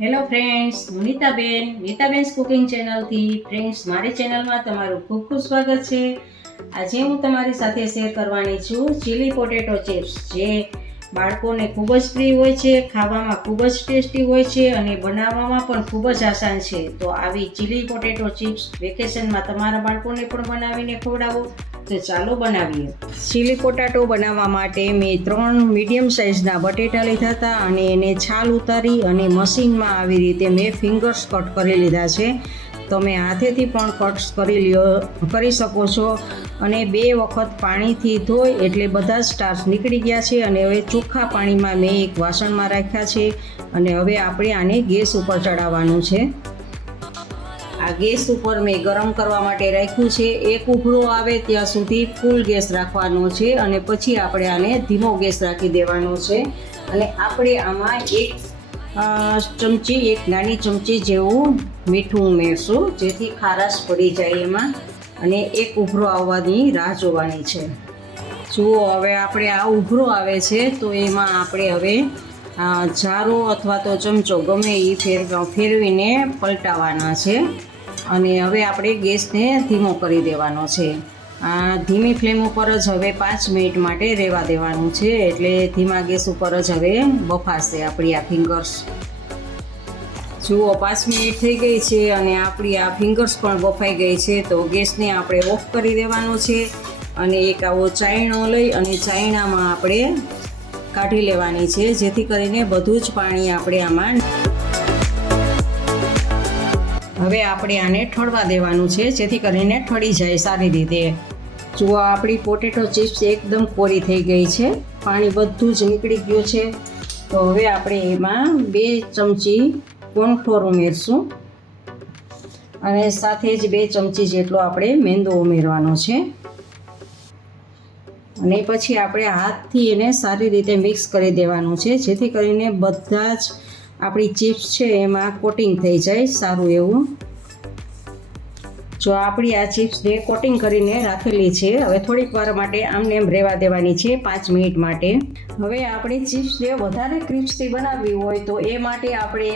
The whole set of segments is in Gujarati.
હેલો ફ્રેન્ડ્સ, હું નીતાબેન કુકિંગ ચેનલથી. ફ્રેન્ડ્સ, મારી ચેનલમાં તમારું ખૂબ ખૂબ સ્વાગત છે. આજે હું તમારી સાથે શેર કરવાની છું ચીલી પોટેટો ચિપ્સ, જે બાળકોને ખૂબ જ પ્રિય હોય છે, ખાવામાં ખૂબ જ ટેસ્ટી હોય છે અને બનાવવામાં પણ ખૂબ જ આસાન છે. તો આવી ચીલી પોટેટો ચિપ્સ વેકેશનમાં તમારા બાળકોને પણ બનાવીને ખવડાવો. તો ચાલો બનાવીએ. ચીલી પોટાટો બનાવવા માટે મેં 3 મીડિયમ સાઇઝના બટેટા લીધા હતા અને એને છાલ ઉતારી અને મશીનમાં આવી રીતે મેં ફિંગર્સ કટ કરી લીધા છે. તમે હાથેથી પણ કટ્સ કરી શકો છો. અને 2 વખત પાણીથી ધોઈ એટલે બધા જ સ્ટાર્ચ નીકળી ગયા છે. અને હવે ચોખ્ખા પાણીમાં મેં એક વાસણમાં રાખ્યા છે. અને હવે આપણે આને ગેસ ઉપર ચડાવવાનું છે. આ ગેસ ઉપર મેં ગરમ કરવા માટે રાખ્યું છે. એક ઉભરો આવે ત્યાં સુધી ફૂલ ગેસ રાખવાનો છે અને પછી આપણે આને ધીમો ગેસ રાખી દેવાનો છે. અને આપણે આમાં એક નાની ચમચી જેવું મીઠું ઉમેરશું, જેથી ખારાશ પડી જાય એમાં. અને એક ઉભરો આવવાની રાહ જોવાની છે. જુઓ, હવે આપણે આ ઉભરો આવે છે તો એમાં આપણે હવે જારો અથવા તો ચમચો ગમે એ ફેરવીને પલટાવવાના છે. અને હવે આપણે ગેસને ધીમો કરી દેવાનો છે. ધીમી ફ્લેમ ઉપર જ હવે 5 મિનિટ માટે રહેવા દેવાનું છે. એટલે ધીમા ગેસ ઉપર જ હવે બફાશે આપણી આ ફિંગર્સ. જુઓ, 5 મિનિટ થઈ ગઈ છે અને આપણી આ ફિંગર્સ પણ બફાઈ ગઈ છે. તો ગેસને આપણે ઓફ કરી દેવાનો છે. અને એક આવો ચાયણો લઈ અને ચાયણામાં આપણે કાઢી લેવાની છે, જેથી કરીને બધું જ પાણી આપણે આમાં. હવે આપણે આને ઠળવા દેવાનું છે, જેથી કરીને ઠળી જાય સારી રીતે. જુઓ, આપણી પોટેટો ચિપ્સ એકદમ કોરી થઈ ગઈ છે, પાણી બધું જ નીકળી ગયું છે. તો હવે આપણે એમાં 2 ચમચી કોર્નફ્લોર ઉમેરશું અને સાથે જ 2 ચમચી જેટલો આપણે મેંદો ઉમેરવાનો છે. અને પછી આપણે હાથથી એને સારી રીતે મિક્સ કરી દેવાનું છે, જેથી કરીને બધા જ આપણી ચિપ્સ છે એમાં કોટિંગ થઈ જાય સારું એવું. જો આપણી આ ચિપ્સને કોટિંગ કરીને રાખેલી છે. હવે થોડીક વાર માટે આમને એમ રહેવા દેવાની છે, 5 મિનિટ માટે. હવે આપણી ચિપ્સને વધારે ક્રિસ્પી બનાવવી હોય તો એ માટે આપણે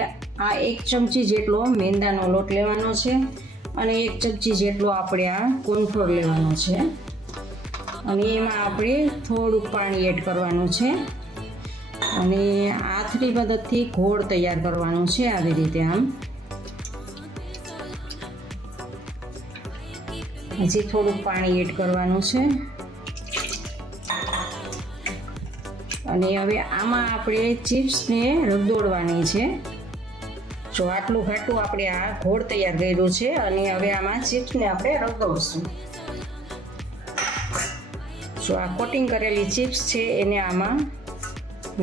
આ 1 ચમચી જેટલો મેંદાનો લોટ લેવાનો છે અને 1 ચમચી જેટલો આપણે આ કોર્નફ્લોર લેવાનો છે. અને એમાં આપણે થોડુંક પાણી એડ કરવાનું છે અને હાથની મદદથી ઘોળ તૈયાર કરવાનો છે. આવી રીતે આમ હજી થોડુંક પાણી એડ કરવાનું છે. અને હવે આમાં આપણે ચિપ્સને રગદોળવાની છે. જો આટલું ઘાટું આપણે આ ઘોળ તૈયાર કર્યું છે અને હવે આમાં ચિપ્સને આપણે રગદોળશું. જો આ કોટિંગ કરેલી ચિપ્સ છે એને આમાં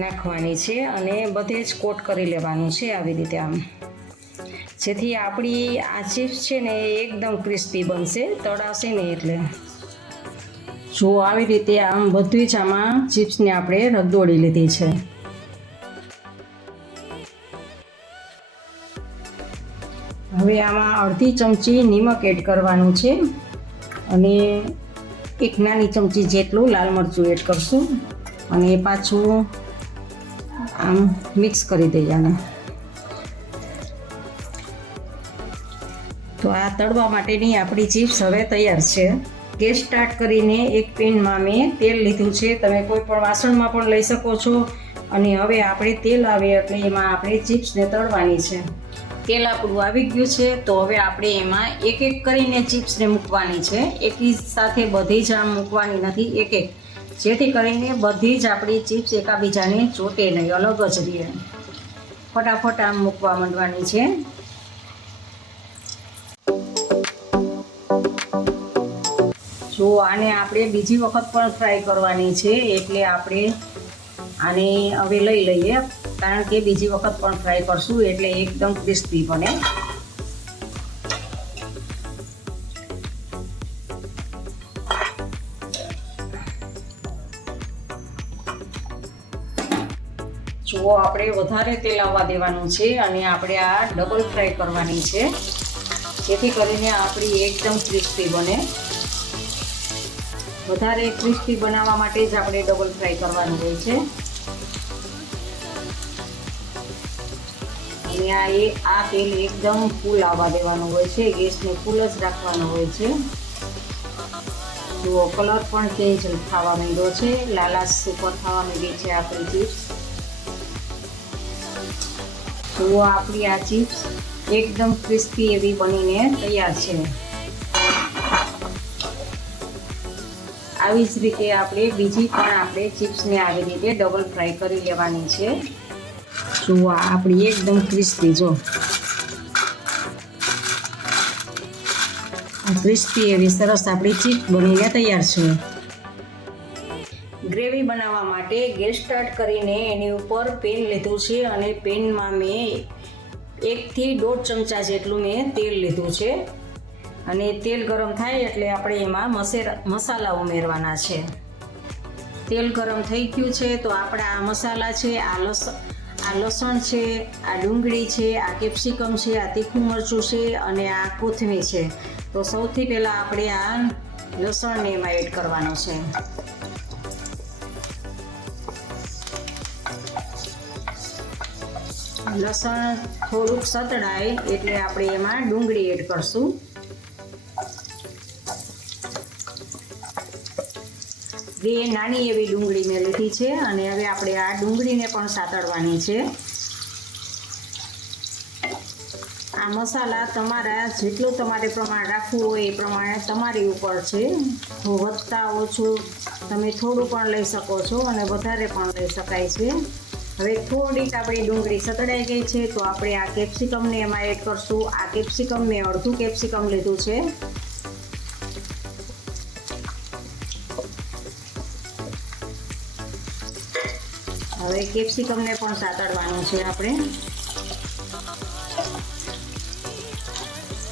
નાખવાની છે અને બધે જ કોટ કરી લેવાનું છે આવી રીતે આમ, જેથી આપણી આ ચિપ્સ છે ને એ એકદમ ક્રિસ્પી બનશે, તળાશે ને એટલે. જો આવી રીતે આમ બધું જ આમાં ચિપ્સને આપણે રગદોળી લીધી છે. હવે આમાં અડધી ચમચી નિમક એડ કરવાનું છે અને 1 નાની ચમચી જેટલું લાલ મરચું એડ કરશું અને પાછું આમ મિક્સ કરી દઈએ આને. તો આ તળવા માટેની આપણી ચિપ્સ હવે તૈયાર છે. ગેસ સ્ટાર્ટ કરીને એક પેનમાં મેં તેલ લીધું છે. તમે કોઈ પણ વાસણમાં પણ લઈ શકો છો. અને હવે આપણે તેલ આવે એટલે એમાં આપણે ચિપ્સને તળવાની છે. તેલ આપણું આવી ગયું છે. તો હવે આપણે એમાં એક એક કરીને ચિપ્સને મૂકવાની છે. એકી સાથે બધી જ આમ મૂકવાની નથી, એક એક, જેથી કરીને બધી જ આપણી ચિપ્સ એકાબીજાને ચોટે નહીં, અલગ જ રહે. ફટાફટ આમ મૂકવા માંડવાની છે. જો આને આપણે બીજી વખત પણ ફ્રાય કરવાની છે, એટલે આપણે આને હવે લઈ લઈએ, કારણ કે બીજી વખત પણ ફ્રાય કરશું એટલે એકદમ ક્રિસ્પી બને. જુઓ, આપણે વધારે તેલ આવવા દેવાનું છે અને આપણે આ ડબલ ફ્રાય કરવાની છે, જેથી કરીને આપણી એકદમ ક્રિસ્પી બને. વધારે ક્રિસ્પી બનાવવા માટે જ આપણે ડબલ ફ્રાય કરવાનું હોય છે. અને આ તેલ એકદમ ફૂલ આવવા દેવાનું હોય છે, ગેસને ફૂલ જ રાખવાનો હોય છે. જુઓ કલર પણ ચેન્જ થવા માંડ્યો છે, લાલાશ ઉપર થવા માંડી છે આપણી ચિપ્સ. જુઓ આપણી આ ચિપ્સ એકદમ ક્રિસ્પી એવી બનીને તૈયાર છે. આવી જ રીતે આપણે બીજી પણ ચિપ્સને આવી રીતે ડબલ ફ્રાય કરી લેવાની છે. જુઓ આપણી એકદમ ક્રિસ્પી, જો ક્રિસ્પી એવી સરસ આપણી ચિપ્સ બનીને તૈયાર છે. ગ્રેવી બનાવવા માટે ગેસ સ્ટાર્ટ કરીને એની ઉપર પેન લીધું છે અને પેનમાં મેં 1 થી 1.5 ચમચા જેટલું મેં તેલ લીધું છે. અને તેલ ગરમ થાય એટલે આપણે એમાં મસાલા ઉમેરવાના છે. તેલ ગરમ થઈ ગયું છે તો આપણા આ મસાલા છે, આ લસણ છે, આ ડુંગળી છે, આ કેપ્સિકમ છે, આ તીખું મરચું છે અને આ કોથમીર છે. તો સૌથી પહેલાં આપણે આ લસણને એમાં એડ કરવાનો છે. લસણ થોડુંક સતળાય એટલે આપણે એમાં ડુંગળી એડ કરશું. બે નાની એવી ડુંગળી મેં લીધી છે અને હવે આપણે આ ડુંગળીને પણ સાતળવાની છે. આ મસાલા તમારા જેટલું તમારે પ્રમાણ રાખવું હોય એ પ્રમાણે તમારી ઉપર છે. તો વધતા ઓછું તમે થોડું પણ લઈ શકો છો અને વધારે પણ લઈ શકાય છે. હવે થોડીક આપણી ડુંગળી સતળાઈ ગઈ છે તો આપણે આ કેપ્સિકમને એમાં એડ કરશું. આ કેપ્સિકમ મેં અડધું કેપ્સિકમ લીધું છે. હવે કેપ્સિકમને પણ સાતળવાનું છે આપણે.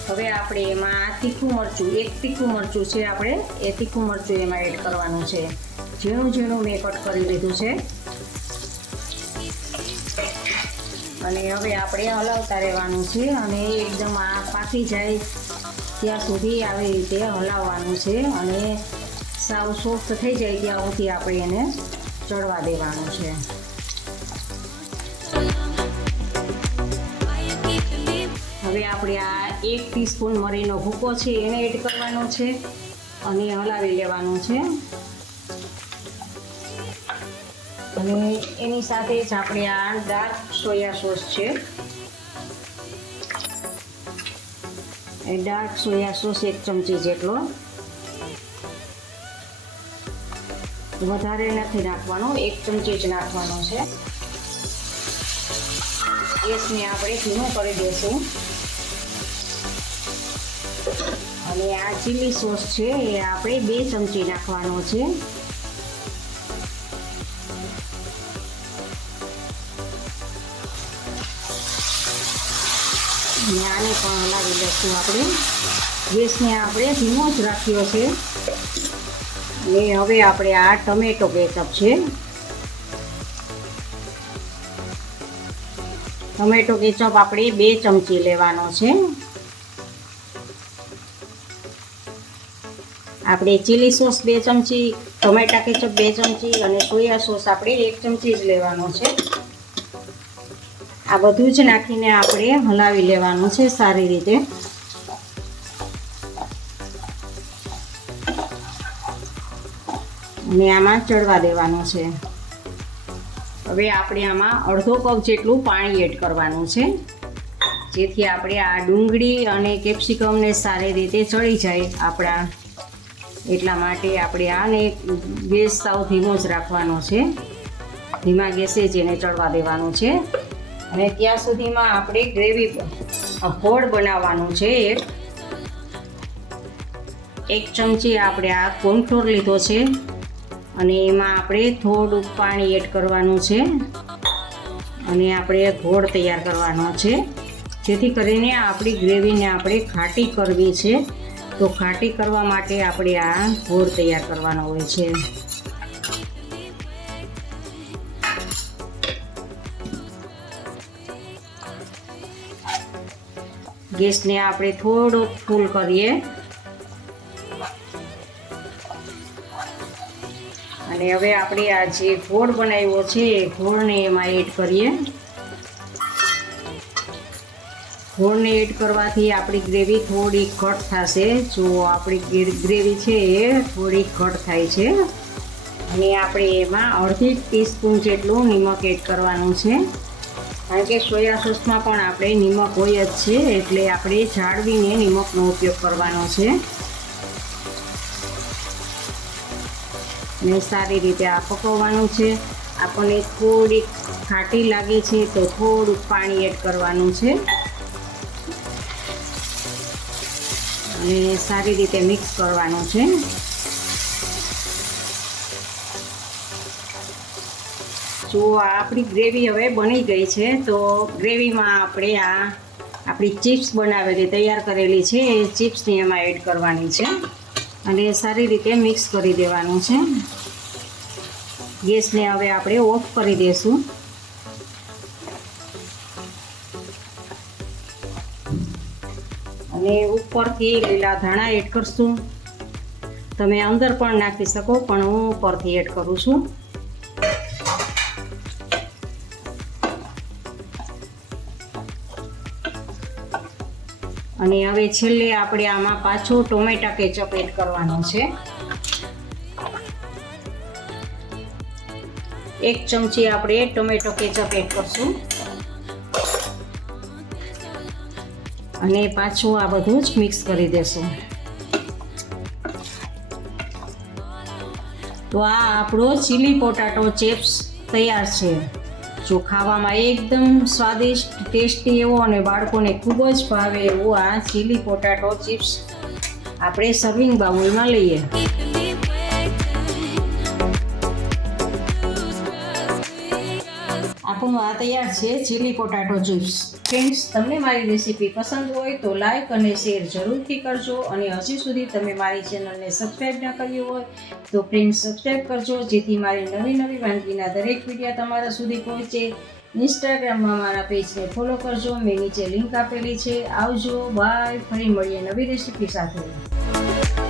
હવે આપણે એમાં તીખું મરચું, 1 તીખું મરચું છે આપણે એ તીખું મરચું એમાં એડ કરવાનું છે. ઝીણું ઝીણું મેં કટ કરી લીધું છે. અને હવે આપણે હલાવતા રહેવાનું છે અને એકદમ આ પાકી જાય ત્યાં સુધી આવી રીતે હલાવવાનું છે અને સાવ સોફ્ટ થઈ જાય ત્યાં સુધી આપણે એને ચડવા દેવાનું છે. હવે આપણે આ 1 ટીસ્પૂન મરીનો ભૂકો છે એને એડ કરવાનો છે અને હલાવી લેવાનું છે. અને એની સાથે જ આપણે આ ડાર્ક સોયા સોસ છે, એ ડાર્ક સોયા સોસ 1 ચમચી જેટલો, વધારે નથી નાખવાનો, 1 ચમચી જ નાખવાનો છે. ગેસને આપણે ધીમો કરી દઈશું. અને આ ચીલી સોસ છે એ આપણે 2 ચમચી નાખવાનો છે. અને આને પણ હલાવી લઈશું આપણે. ગેસને આપણે ધીમો જ રાખ્યો છે. અને હવે આપણે આ ટમેટો કેચઅપ છે, ટમેટો કેચઅપ આપણે 2 ચમચી લેવાનો છે. આપણે ચીલી સોસ 2 ચમચી, ટમેટા કેચઅપ 2 ચમચી અને સોયા સોસ આપણે 1 ચમચી જ લેવાનો છે. આ બધું જ નાખીને આપણે હલાવી લેવાનું છે સારી રીતે. અને આમાં ચડવા દેવાનું છે. હવે આપણે આમાં અડધો કપ જેટલું પાણી એડ કરવાનું છે જેથી આપણે આ ડુંગળી અને કેપ્સિકમને સારી રીતે ચડી જાય આપણા. એટલા માટે આપણે આને ગેસ સાવ ધીમો જ રાખવાનો છે. ધીમા ગેસે જ એને ચડવા દેવાનું છે. અને ત્યાં સુધીમાં આપણે ગ્રેવી ઘોળ બનાવવાનું છે. 1 ચમચી આપણે આ કોર્નફ્લોર લીધો છે અને એમાં આપણે થોડુંક પાણી એડ કરવાનું છે અને આપણે ઘોળ તૈયાર કરવાનો છે જેથી કરીને આપણી ગ્રેવીને આપણે ખાટી કરવી છે. તો ખાટી કરવા માટે આપણે આ ઘોળ તૈયાર કરવાનો હોય છે. ગેસને આપણે થોડોક ફૂલ કરીએ અને હવે આપણે આ જે ઘોળ બનાવ્યો છે એ ઘોળને એમાં એડ કરીએ. ગોળને એડ કરવાથી આપણી ગ્રેવી થોડી ઘટ થશે. જો આપણી ગ્રેવી છે એ થોડી ઘટ થાય છે. અને આપણે એમાં અડધી ટીસ્પૂન જેટલું નિમક એડ કરવાનું છે, કારણ કે સોયા સોસમાં પણ આપણે નિમક હોય જ છે, એટલે આપણે જાળવીને નિમકનો ઉપયોગ કરવાનો છે. અને સારી રીતે આ પકવવાનું છે. આપણને થોડીક ખાટી લાગે છે તો થોડુંક પાણી એડ કરવાનું છે અને સારી રીતે મિક્સ કરવાનું છે. જો આપણી ગ્રેવી હવે બની ગઈ છે, તો ગ્રેવીમાં આપણે આપણી ચિપ્સ બનાવેલી તૈયાર કરેલી છે એ ચિપ્સની એમાં એડ કરવાની છે અને સારી રીતે મિક્સ કરી દેવાનું છે. ગેસને હવે આપણે ઓફ કરી દઈશું. અને ઉપરથી લીલા ધાણા એડ કરશું. તમે અંદર પણ નાખી શકો, પણ હું ઉપરથી એડ કરું છું. અને હવે છેલ્લે આપણે આમાં પાછો ટોમેટા કેચઅપ એડ કરવાનો છે. 1 ચમચી આપણે ટોમેટો કેચઅપ એડ કરશું અને પાછું આ બધું જ મિક્સ કરી દેશું. તો આ આપણો ચીલી પોટાટો ચિપ્સ તૈયાર છે. જો ખાવામાં એકદમ સ્વાદિષ્ટ, ટેસ્ટી એવો અને બાળકોને ખૂબ જ ભાવે એવો આ ચીલી પોટાટો ચિપ્સ આપણે સર્વિંગ બાઉલમાં લઈએ. આપણું આ તૈયાર છે ચીલી પોટાટો ચિપ્સ. ફ્રેન્ડ્સ, તમને મારી રેસીપી પસંદ હોય તો લાઈક અને શેર જરૂરથી કરજો. અને હજી સુધી તમે મારી ચેનલને સબસ્ક્રાઈબ ન કરી હોય તો ફ્રેન્ડ્સ સબસ્ક્રાઈબ કરજો, જેથી મારી નવી વાનગીના દરેક વિડીયો તમારા સુધી પહોંચે. ઇન્સ્ટાગ્રામમાં મારા પેજને ફોલો કરજો, મેં નીચે લિંક આપેલી છે. આવજો, બાય. ફરી મળીએ નવી રેસીપી સાથે.